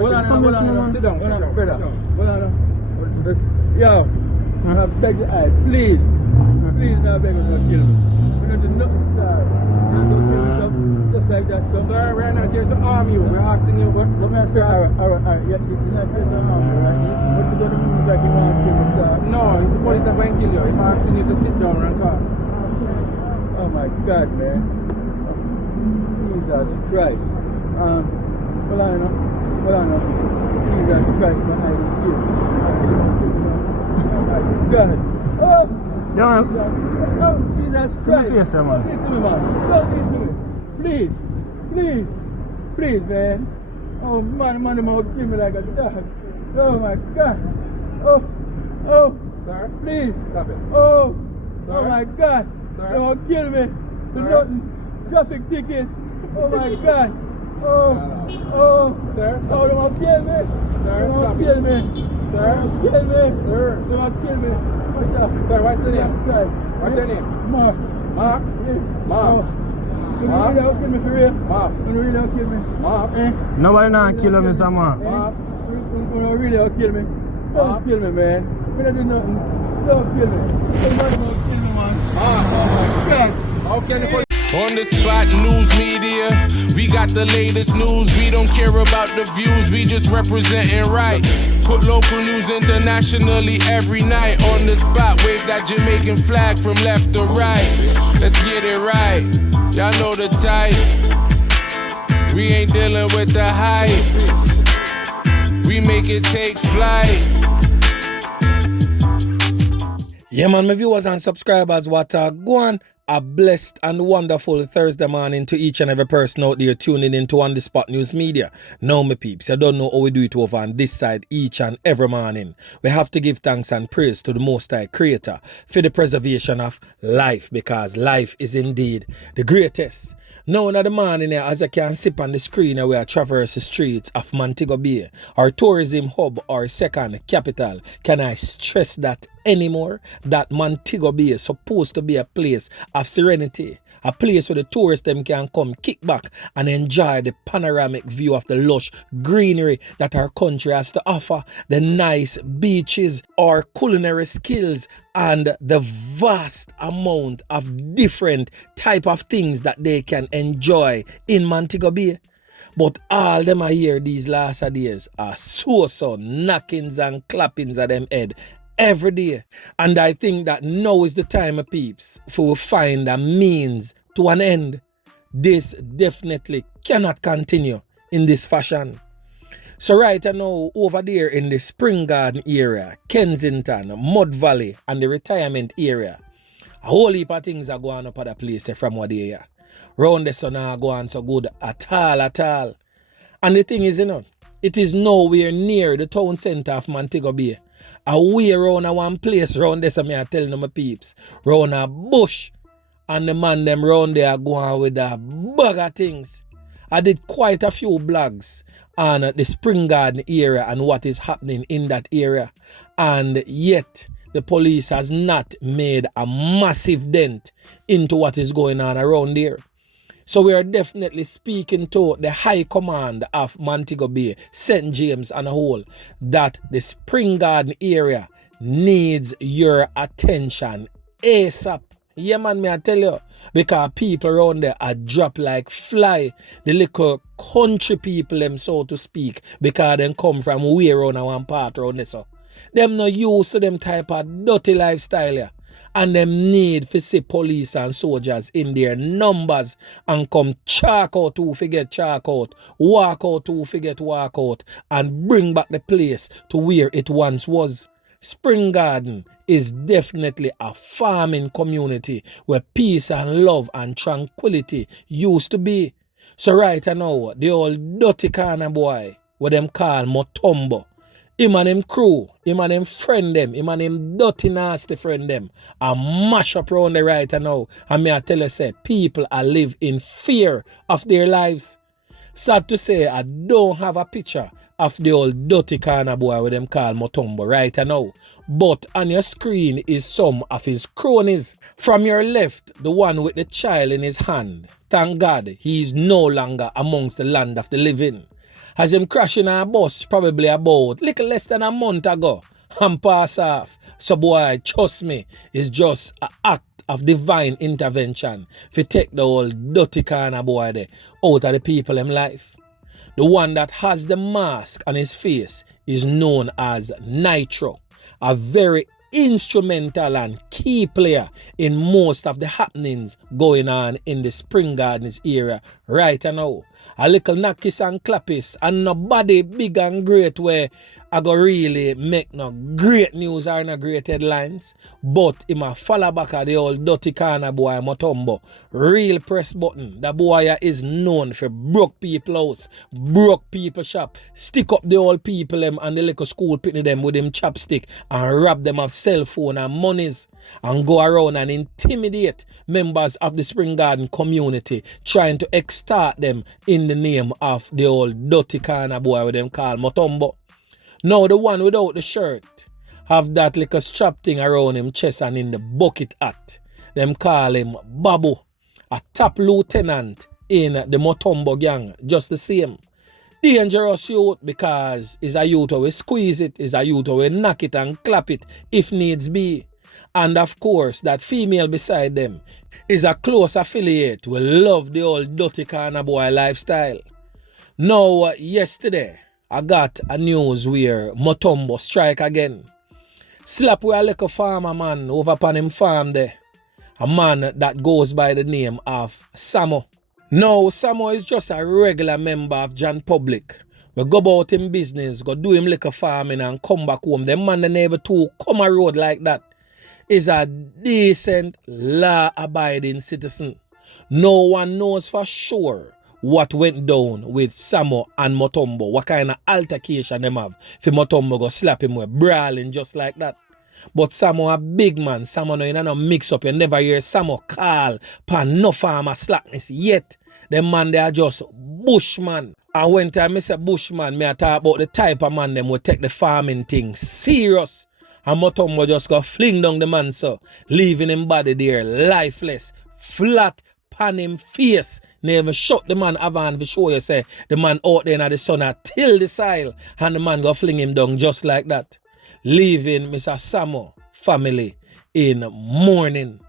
Sit down, brother. Yo, I beg you, please, now beg you not kill me. We don't do nothing, sir. We don't kill me, sir. Just like that, sir. Sir, we're not here to harm you. We're asking you. Let me say, alright. You're not here to harm me, right? But you don't mean that you want to kill me, sir. No, the police are going to kill you. I'm asking you to sit down and talk. Oh my God, man. Jesus Christ. Hold on. Jesus Christ, man, I will kill you. Oh my God. Oh! Jesus Christ. Yes, man. Please, man. Oh, man, they might kill me like a dog. Oh my God. Oh. Sir? Please. Stop it. Oh. Sir? Oh my God. Sir? They won't kill me. For nothing. Traffic ticket. Oh my God. Oh. Sir? Stop. Oh, they won't kill me. Sir, they won't kill me. Sir? Kill me. Sir? They won't kill me. Sir, what's your name? What's your name? Mark. Mark? Mark. You really don't kill me for real? Mark. You really don't kill me? Mark. Nobody not kill him, Mr. Mark. Mark. You really don't kill me? Don't kill me, man. We don't do nothing. Don't kill me. Somebody don't kill me, man. Mark. Oh my God. How can you... On the spot news media, we got the latest news. We don't care about the views, we just representing right. Put local news internationally every night. On the spot, wave that Jamaican flag from left to right. Let's get it right, y'all know the type. We ain't dealing with the hype. We make it take flight. Yeah, man, my viewers and subscribers, what go on? A blessed and wonderful Thursday morning to each and every person out there tuning into On The Spot News Media. Now, my peeps, I don't know how we do it over on this side each and every morning. We have to give thanks and praise to the Most High Creator for the preservation of life, because life is indeed the greatest. Now in the morning, as I can see on the screen where I traverse the streets of Montego Bay, our tourism hub, our second capital, can I stress that anymore? That Montego Bay is supposed to be a place of serenity, a place where the tourists them can come kick back and enjoy the panoramic view of the lush greenery that our country has to offer, the nice beaches, our culinary skills, and the vast amount of different type of things that they can enjoy in Montego Bay. But all them are here these last days are so knockings and clappings at them head every day. And I think that now is the time, of peeps, for we find a means to an end. This definitely cannot continue in this fashion. So right now, over there in the Spring Garden area, Kensington, Mud Valley, and the retirement area, a whole heap of things are going up at the place from what they hear. Round the sun are going so good at all. And the thing is, it is nowhere near the town centre of Montego Bay. Away around a one place round there, so me I tell them my peeps, round a bush, and the man them round there are going with a bag of things. I did quite a few blogs on the Spring Garden area and what is happening in that area, and yet the police has not made a massive dent into what is going on around there. So we are definitely speaking to the high command of Montego Bay, St. James and a whole, that the Spring Garden area needs your attention ASAP. Yeah, man, me I tell you, because people around there are dropped like fly. The little country people, them so to speak, because them come from way around one part around there. So them not used to them type of dirty lifestyle here. And them need to see police and soldiers in their numbers and come chalk out who forget chalk out, walk out who forget walk out, and bring back the place to where it once was. Spring Garden is definitely a farming community where peace and love and tranquility used to be. So right now, the old dirty corner boy, what them call Mutumbo, him and him crew, him and him friend them, him and him dirty nasty friend them, are mash up around the right now. And me I tell you, say, people are live in fear of their lives. Sad to say, I don't have a picture of the old dirty corner boy with them call Mutumbo right now. But on your screen is some of his cronies. From your left, the one with the child in his hand. Thank God he is no longer amongst the land of the living. as him crashing a bus probably about little less than a month ago and pass off. So boy, trust me, it's just an act of divine intervention to take the whole dirty kind of boy there out of the people in life. The one that has the mask on his face is known as Nitro, a very instrumental and key player in most of the happenings going on in the Spring Gardens area right now. A little knockis and clappis and nobody big and great where I go really make no great news or no great headlines, but him a follow back at the old dirty corner boy Mutumbo. Real press button. The boy is known for broke people house, broke people shop, stick up the old people them and the little school pitney them with him chopstick and rob them of cell phone and monies and go around and intimidate members of the Spring Garden community, trying to extort them in the name of the old dirty corner boy with them call Mutumbo. Now the one without the shirt have that little strap thing around him chest and in the bucket hat. Them call him Baboo, a top lieutenant in the Mutumbo gang, just the same. Dangerous youth because he's a youth who will squeeze it, is a youth who will knock it and clap it if needs be. And of course, that female beside them is a close affiliate who love the old dirty corner boy lifestyle. Now, yesterday, I got a news where Mutumbo strike again. Slap with a little farmer man over upon him farm there. A man that goes by the name of Sammo. Now, Sammo is just a regular member of John Public. We go about him business, go do him little farming and come back home. The man that never to come a road like that is a decent, law-abiding citizen. No one knows for sure what went down with Sammo and Mutumbo, what kind of altercation them have. If Mutumbo go slap him with brawling just like that. But Sammo a big man. Sammo no mix up. You never hear Sammo call pan no farmer slackness yet. Them man they are just bushman. And when time I say bushman, me I talk about the type of man them will take the farming thing serious. And Mutumbo just go fling down the man so, leaving him body there lifeless, flat pan him face. Never shot the man avant to show you say the man out there in the sun till the sile and the man go fling him down just like that. Leaving Mr. Sammo family in mourning.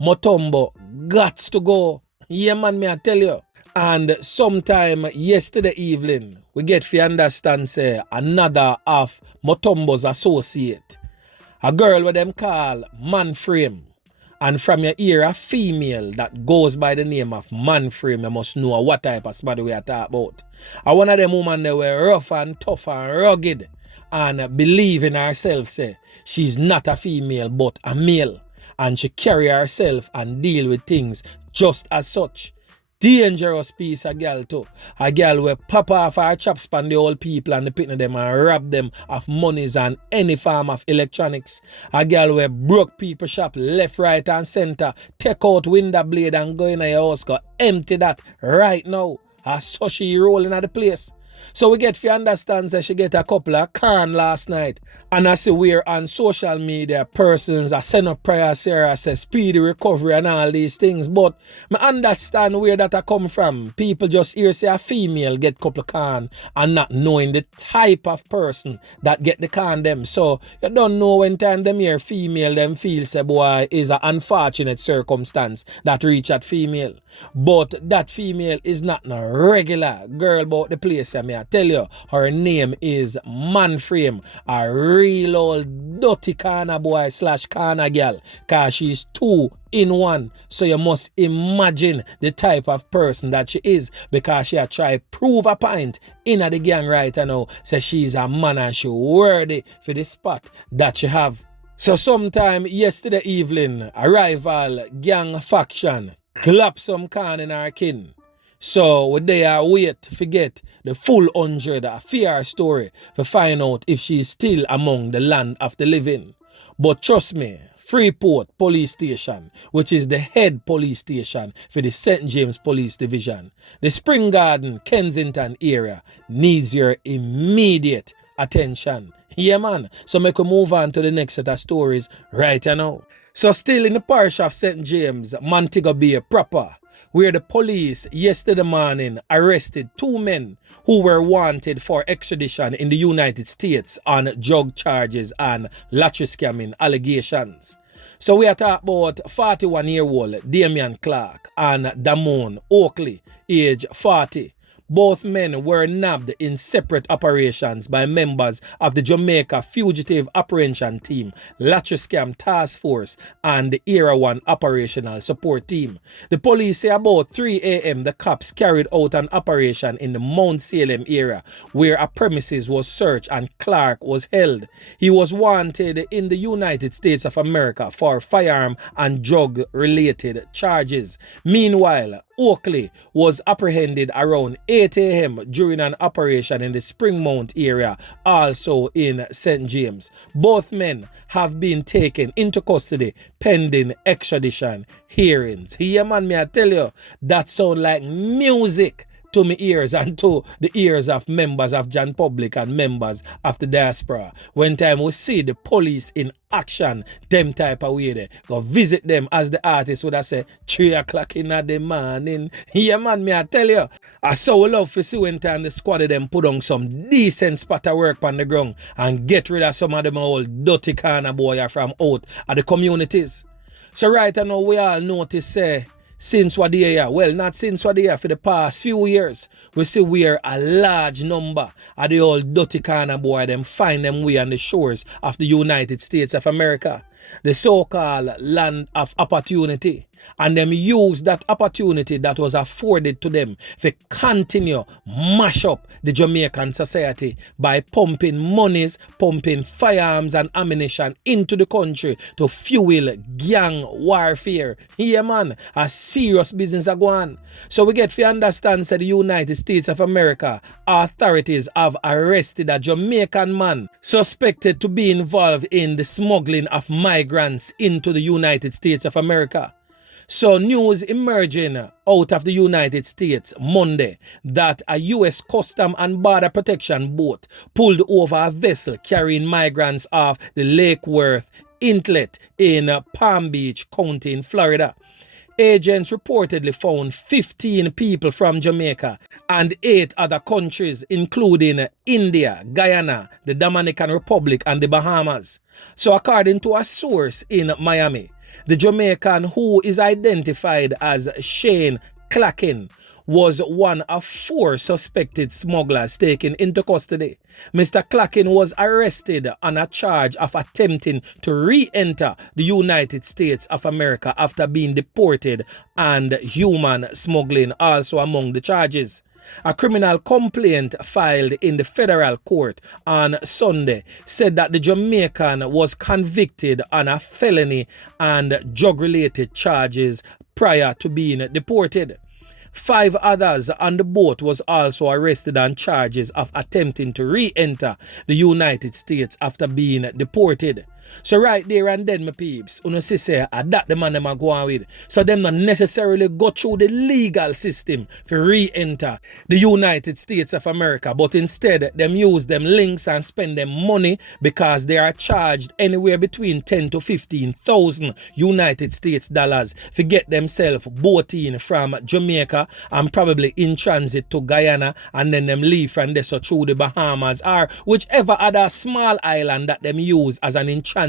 Mutumbo gots to go. Yeah man, me I tell you. And sometime yesterday evening, we get to understand say another of Mutumbo's associate. A girl with them call Manframe. And from your ear, a female that goes by the name of Manframe, you must know what type of somebody we are talking about. And one of them women, they were rough and tough and rugged and believe in herself, say, she's not a female but a male. And she carry herself and deal with things just as such. Dangerous piece of girl too. A girl will pop off her chops on the old people and the pitney them and rob them of monies and any form of electronics. A girl will broke people shop left, right and center, take out window blade and go in your house, go empty that right now. So she rolling at the place. So we get to understand that she get a couple of can last night. And I see we're on social media persons are send up prayers here, I say speedy recovery and all these things. But I understand where that I come from. People just hear say a female get couple of can and not knowing the type of person that get the can them. So you don't know when time them hear female them feel say boy is an unfortunate circumstance that reach that female. But that female is not a regular girl about the place. I tell you, her name is Manframe, a real old dirty corner boy / corner girl, cause she's 2 in 1. So you must imagine the type of person that she is, because she had tried prove a point in the gang right now. So she's a man and she worthy for the spot that she have. So sometime yesterday evening, a rival gang faction clap some can in our kin. So we there wait to get the full 100 fear story to find out if she's still among the land of the living. But trust me, Freeport Police Station, which is the head police station for the St. James Police Division, the Spring Garden, Kensington area needs your immediate attention. Yeah man, so make we move on to the next set of stories right now. So still in the parish of St. James, Montego Bay proper, where the police yesterday morning arrested 2 men who were wanted for extradition in the United States on drug charges and lottery scamming allegations. So we are talking about 41-year-old Damion Clarke and Damone Oakley, age 40. Both men were nabbed in separate operations by members of the Jamaica Fugitive Apprehension Team, Lottery Scam Task Force, and the Era 1 Operational Support Team. The police say about 3 a.m. the cops carried out an operation in the Mount Salem area where a premises was searched and Clarke was held. He was wanted in the United States of America for firearm and drug-related charges. Meanwhile, Oakley was apprehended around 8 a.m. during an operation in the Springmount area, also in St. James. Both men have been taken into custody pending extradition hearings. Here, man, may I tell you, that sound like music to my ears and to the ears of members of Jan Public and members of the diaspora. When time we see the police in action, them type of way there, go visit them, as the artist would have said, 3 o'clock in the morning. Yeah, man, me I tell you, I so love to see when time the squad of them put on some decent spot of work on the ground and get rid of some of them old dirty corner boy from out of the communities. So right now we all notice say, since what the year, well, not since what the year, for the past few years, we see where a large number of the old dirty corner boy them find them way on the shores of the United States of America, the so-called land of opportunity. And them use that opportunity that was afforded to them to continue mash up the Jamaican society by pumping monies, pumping firearms and ammunition into the country to fuel gang warfare. Yeah, man, a serious business are going on. So we get to understand that the United States of America authorities have arrested a Jamaican man suspected to be involved in the smuggling of migrants into the United States of America. So news emerging out of the United States Monday that a U.S. Custom and Border Protection boat pulled over a vessel carrying migrants off the Lake Worth Inlet in Palm Beach County in Florida. Agents reportedly found 15 people from Jamaica and 8 other countries, including India, Guyana, the Dominican Republic, and the Bahamas. So according to a source in Miami, the Jamaican, who is identified as Shane Clacken, was one of 4 suspected smugglers taken into custody. Mr. Clacken was arrested on a charge of attempting to re-enter the United States of America after being deported, and human smuggling also among the charges. A criminal complaint filed in the federal court on Sunday said that the Jamaican was convicted on a felony and drug-related charges prior to being deported. 5 others on the boat was also arrested on charges of attempting to re-enter the United States after being deported. So right there and then, my peeps, you know, say that the man them are going with. So them not necessarily go through the legal system for re-enter the United States of America, but instead them use them links and spend them money because they are charged anywhere between 10 to 15,000 United States dollars to get themselves boating from Jamaica and probably in transit to Guyana, and then them leave from there so through the Bahamas or whichever other small island that them use as an in transit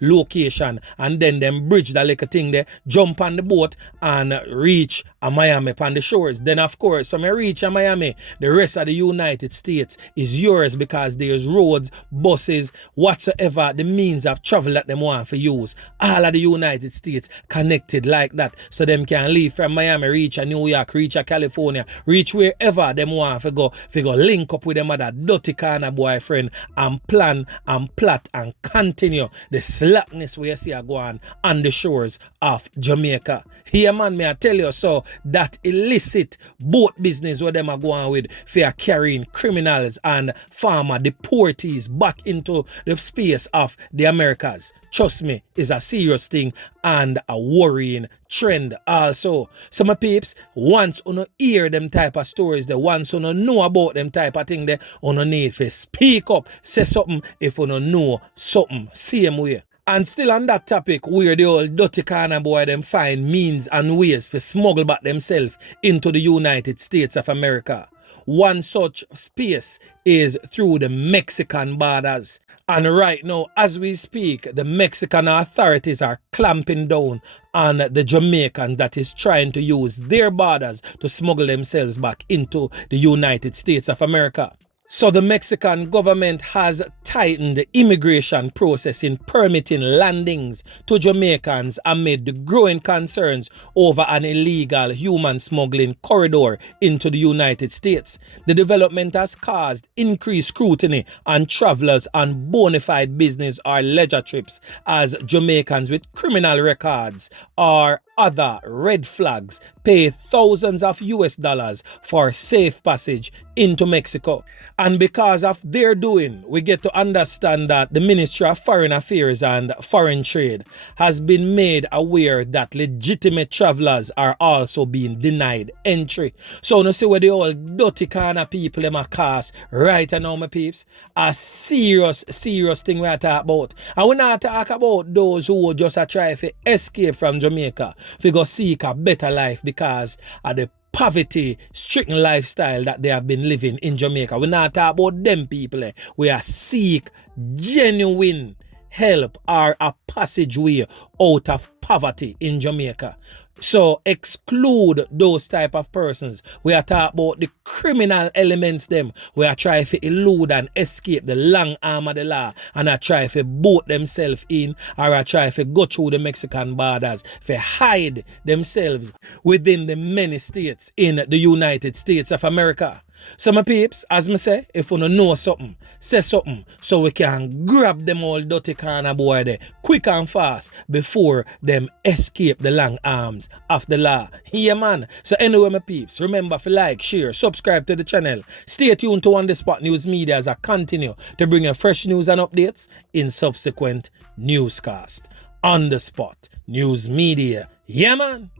location, and then them bridge that little thing there, jump on the boat and reach a Miami on the shores. Then of course from you reach a Miami, the rest of the United States is yours because there's roads, buses, whatsoever the means of travel that them want to use. All of the United States connected like that, so them can leave from Miami, reach a New York, reach a California, reach wherever them want to go link up with them other dirty corner boyfriend and plan and plot and continue the slackness we see go on the shores of Jamaica. Here, man, may I tell you, so that illicit boat business where them are going with for carrying criminals and farmer deportees back into the space of the Americas, trust me, is a serious thing and a worrying trend also. So my peeps, once you hear them type of stories, the once you know about them type of thing, you need to speak up, say something if you know something, same way. And still on that topic, where the old dirty corner boy them find means and ways to smuggle back themselves into the United States of America. One such space is through the Mexican borders. And right now, as we speak, the Mexican authorities are clamping down on the Jamaicans that is trying to use their borders to smuggle themselves back into the United States of America. So the Mexican government has tightened the immigration process in permitting landings to Jamaicans amid the growing concerns over an illegal human smuggling corridor into the United States. The development has caused increased scrutiny on travelers on bona fide business or leisure trips, as Jamaicans with criminal records or other red flags pay thousands of US dollars for safe passage into Mexico. And because of their doing, we get to understand that the Ministry of Foreign Affairs and Foreign Trade has been made aware that legitimate travelers are also being denied entry. So you see where the old dirty kind of people them a cast right now, my peeps. A serious thing we are talking about. And we not talk about those who just try to escape from Jamaica to go seek a better life because of the poverty-stricken lifestyle that they have been living in Jamaica. We're not talking about them people. We are seek genuine help or a passageway out of poverty in Jamaica. So exclude those type of persons. We are talking about the criminal elements them. We are trying to elude and escape the long arm of the law and are trying to boat themselves in or are trying to go through the Mexican borders to hide themselves within the many states in the United States of America. So my peeps, as me say, if you know something, say something so we can grab them all dirty corner boy there quick and fast before them escape the long arms of the law. Yeah man. So anyway my peeps, remember to like, share, subscribe to the channel. Stay tuned to On The Spot News Media as I continue to bring you fresh news and updates in subsequent newscast. On The Spot News Media. Yeah man.